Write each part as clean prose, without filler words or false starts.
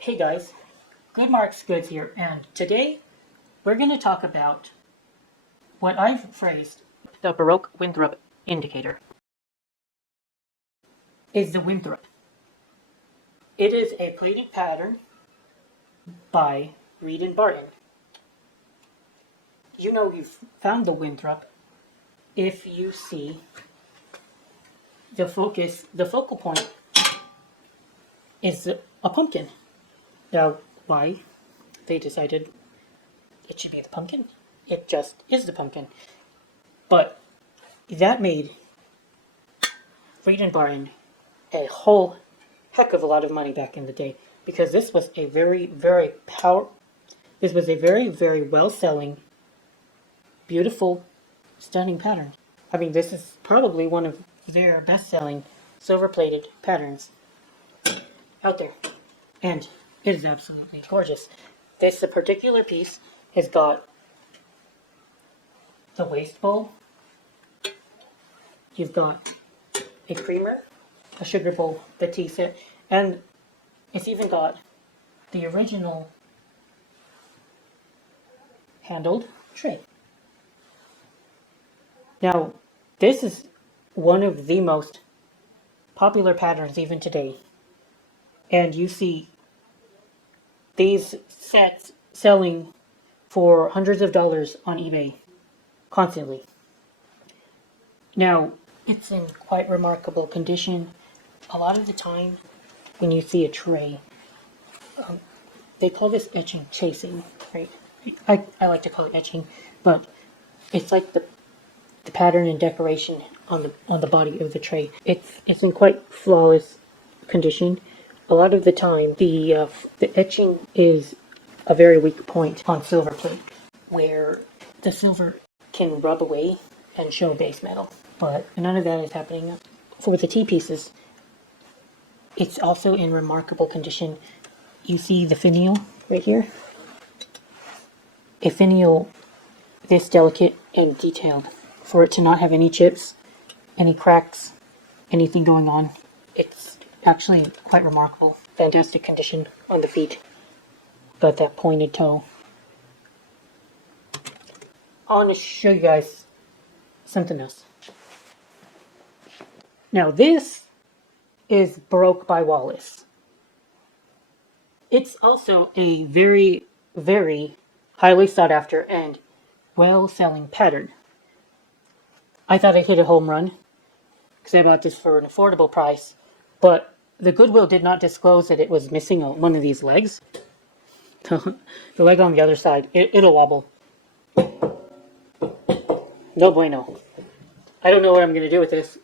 Hey guys, Good Marks Goods here, and today we're going to talk about what I've phrased the Baroque Winthrop indicator. Is the Winthrop. It is a plated pattern by Reed and Barton. You know you've found the Winthrop if you see the focal point is a pumpkin. Now, why they decided it should be the pumpkin? It just is the pumpkin. But that made Reed and Barton a whole heck of a lot of money back in the day, because this was a very very well selling, beautiful, stunning pattern. I mean, this is probably one of their best selling silver plated patterns out there, and it is absolutely gorgeous. This particular piece has got the waist bowl, you've got a creamer, a sugar bowl, the tea set, and it's even got the original handled tray. Now, this is one of the most popular patterns even today, and you see these sets selling for hundreds of dollars on eBay constantly. Now, it's in quite remarkable condition. A lot of the time, when you see a tray, they call this etching chasing, right? I like to call it etching, but it's like the pattern and decoration on the body of the tray. It's in quite flawless condition. A lot of the time, the etching is a very weak point on silver plate, where the silver can rub away and show base metal. But none of that is happening. For the tea pieces, it's also in remarkable condition. You see the finial right here? A finial this delicate and detailed, for it to not have any chips, any cracks, anything going on. It's actually quite remarkable. Fantastic condition on the feet. Got that pointed toe. I want to show you guys something else. Now this is Baroque by Wallace. It's also a very, very highly sought after and well-selling pattern. I thought I hit a home run because I bought this for an affordable price, but the Goodwill did not disclose that it was missing one of these legs. The leg on the other side, it'll wobble. No bueno. I don't know what I'm going to do with this.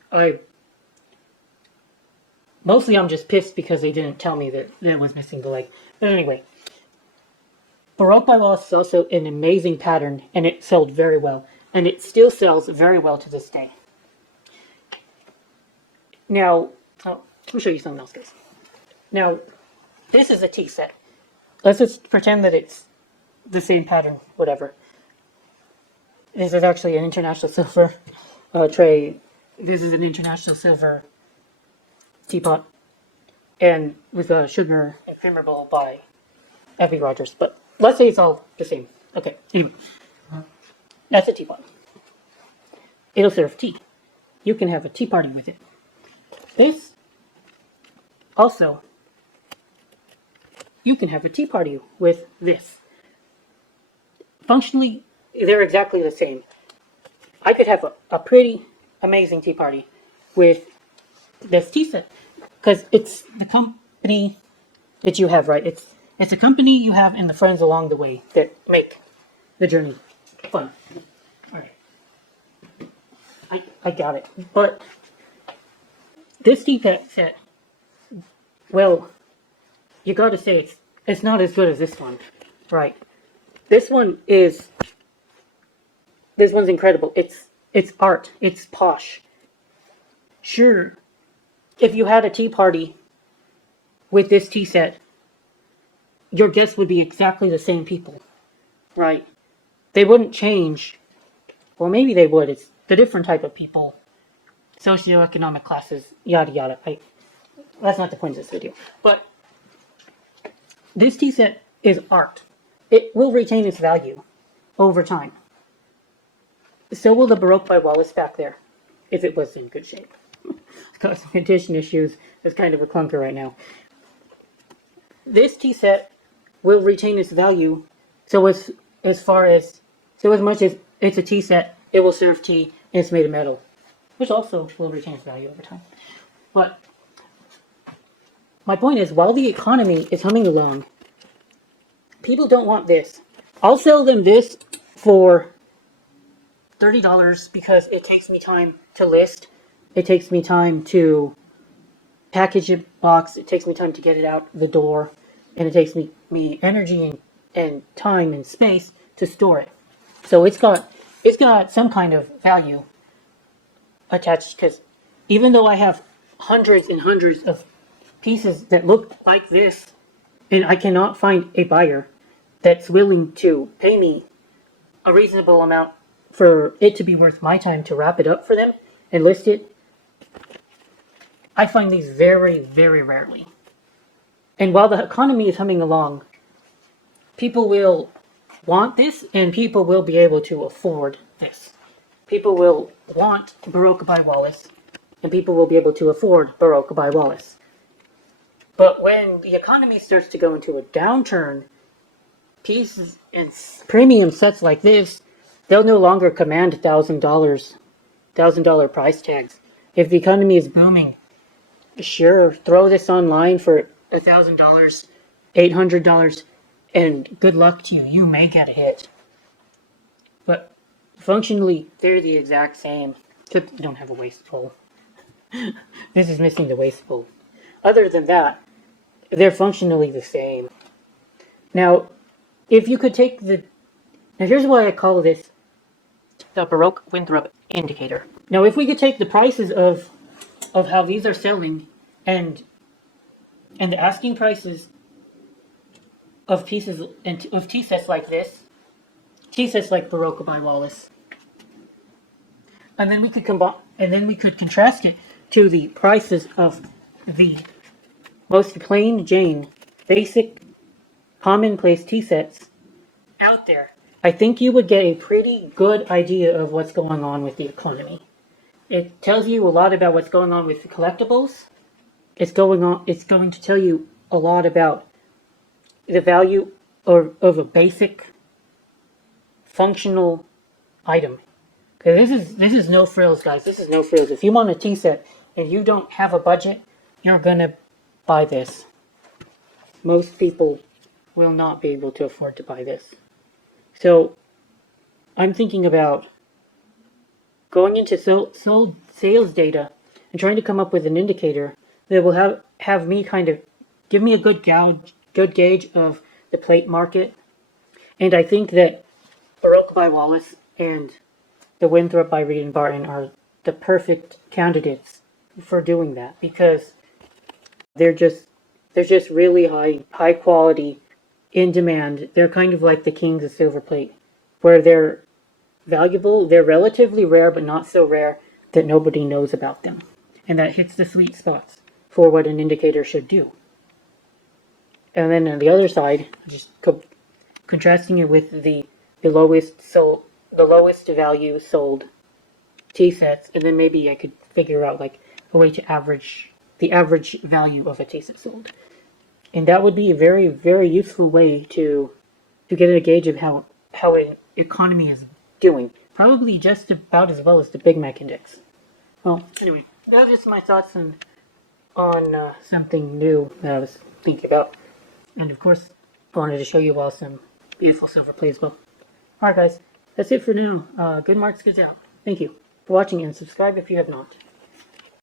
Mostly I'm just pissed because they didn't tell me that it was missing the leg. But anyway, Baroque by Wallace is also an amazing pattern, and it sold very well. And it still sells very well to this day. Now, let me show you something else, guys. Now, this is a tea set. Let's just pretend that it's the same pattern, whatever. This is actually an international silver tray. This is an international silver teapot, and with a sugar and creamer bowl by F.B. Rogers. But let's say it's all the same. Okay, anyway. That's a teapot. It'll serve tea. You can have a tea party with it. This, also, you can have a tea party with this. Functionally, they're exactly the same. I could have a pretty amazing tea party with this tea set, because it's the company that you have, right? It's a company you have and the friends along the way that make the journey fun. All right, I got it. But this tea set, well, you got to say it's not as good as this one, right? This one's incredible. It's art. It's posh. Sure, if you had a tea party with this tea set, your guests would be exactly the same people, right? They wouldn't change. Well, maybe they would. It's the different type of people, socioeconomic classes, yada yada. That's not the point of this video. But This tea set is art. It will retain its value over time. So will the Baroque by Wallace back there, if it was in good shape. It's got some condition issues. It's kind of a clunker right now. This tea set will retain its value. So as much as it's a tea set, it will serve tea and it's made of metal, which also will retain its value over time. But my point is, while the economy is humming along, people don't want this. I'll sell them this for $30 because it takes me time to list. It takes me time to package a box. It takes me time to get it out the door. And it takes me energy and time and space to store it. So it's got some kind of value attached, because even though I have hundreds and hundreds of pieces that look like this, and I cannot find a buyer that's willing to pay me a reasonable amount for it to be worth my time to wrap it up for them and list it, I find these very, very rarely. And while the economy is humming along, people will want this and people will be able to afford this. People will want Baroque by Wallace and people will be able to afford Baroque by Wallace. But when the economy starts to go into a downturn, pieces and premium sets like this, they'll no longer command $1,000 price tags. If the economy is booming, sure, throw this online for $1,000, $800, and good luck to you. You may get a hit. But functionally, they're the exact same, except you don't have a wasteful. This is missing the wasteful. Other than that, they're functionally the same. Now, if you could take now here's why I call this the Baroque Winthrop indicator. Now, if we could take the prices of how these are selling and the asking prices of pieces and of tea sets like this, tea sets like Baroque by Wallace, and then we could contrast it to the prices of the most plain Jane, basic, commonplace tea sets out there, I think you would get a pretty good idea of what's going on with the economy. It tells you a lot about what's going on with the collectibles. It's going to tell you a lot about the value of a basic, functional item. Okay, this is no frills, guys. This is no frills. If you want a tea set and you don't have a budget, you're gonna buy this. Most people will not be able to afford to buy this. So I'm thinking about going into sold sales data and trying to come up with an indicator that will have me kind of give me a good gauge of the plate market. And I think that Baroque by Wallace and the Winthrop by Reed and Barton are the perfect candidates for doing that, because they're just really high quality, in demand. They're kind of like the kings of Silverplate, where they're valuable, they're relatively rare, but not so rare that nobody knows about them. And that hits the sweet spots for what an indicator should do. And then on the other side, just contrasting it with the lowest value sold tea sets, and then maybe I could figure out like a way to average the average value of a tea set sold. And that would be a very, very useful way to get a gauge of how an economy is doing. Probably just about as well as the Big Mac Index. Well, anyway, those are just my thoughts on something new that I was thinking about. And of course, I wanted to show you all some beautiful Silverplate as well. Alright guys, that's it for now. Good marks, good out. Thank you for watching, and subscribe if you have not.